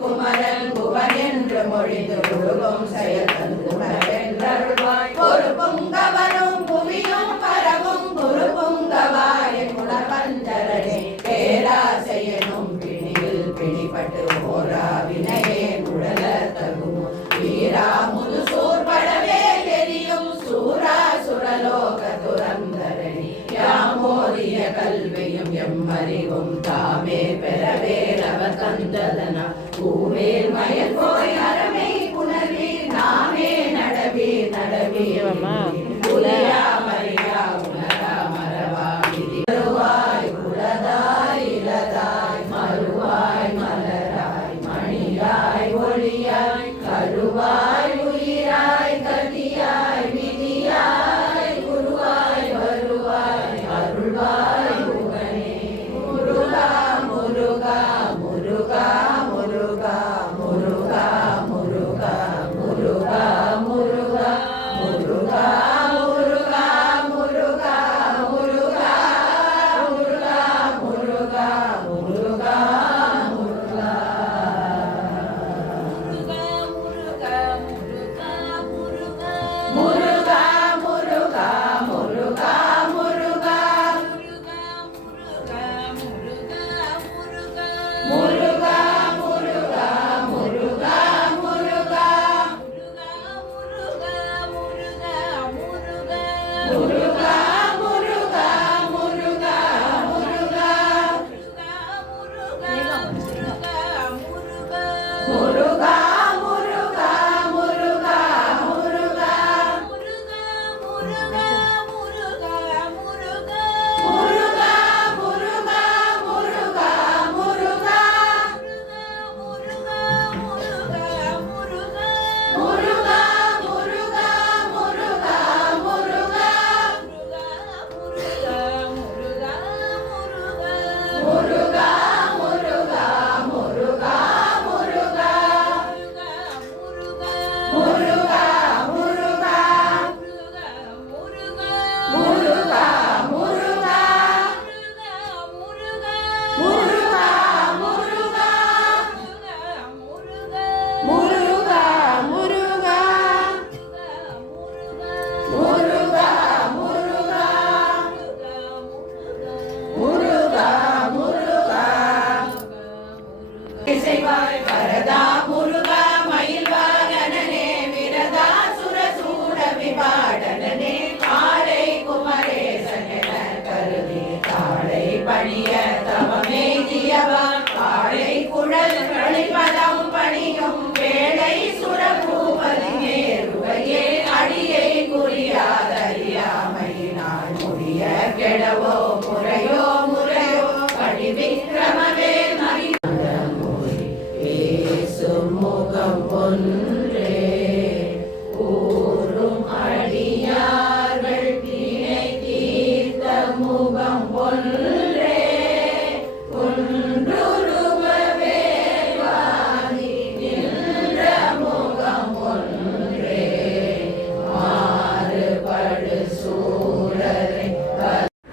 குமரன் குவன் என்று மொழிந்து உருகும் செயல் எம்மறிவும் தாமே பெறவே ரவ தந்ததனா பூவேல் மயல் போய் அறமே புணர்வி 모르가 모르가 모르가 모르가. 모르가. பணிய தவமேதியவா காளை குழல் கழிப்பதம் பணியும் வேளை சுரபூபதி நேருவையே அடியை குறியாதறியாமையினால் முடிய கெடவோ முறையோ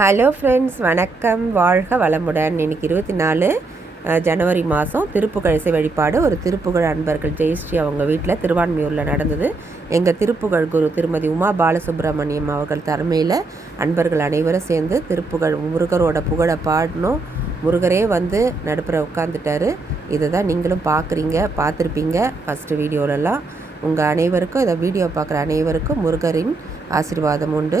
ஹலோ ஃப்ரெண்ட்ஸ் வணக்கம். வாழ்க வளமுடன். இன்னைக்கு இருபத்தி நாலு ஜனவரி மாதம் திருப்புகழிசை வழிபாடு. ஒரு திருப்புகழ் அன்பர்கள் ஜெயஸ்ரீ அவங்க வீட்டில் திருவான்மையூரில் நடந்தது. எங்கள் திருப்புகழ் குரு திருமதி உமா பாலசுப்ரமணியம் அவர்கள் தலைமையில் அன்பர்கள் அனைவரும் சேர்ந்து திருப்புகழ் முருகரோட புகழை பாடணும் முருகரே வந்து நடுப்புற உட்காந்துட்டாரு இதை தான் நீங்களும் பார்க்குறீங்க பார்த்துருப்பீங்க ஃபஸ்ட்டு வீடியோலலாம் உங்கள் அனைவருக்கும் இதை வீடியோ பார்க்குற அனைவருக்கும் முருகரின் ஆசீர்வாதம் உண்டு.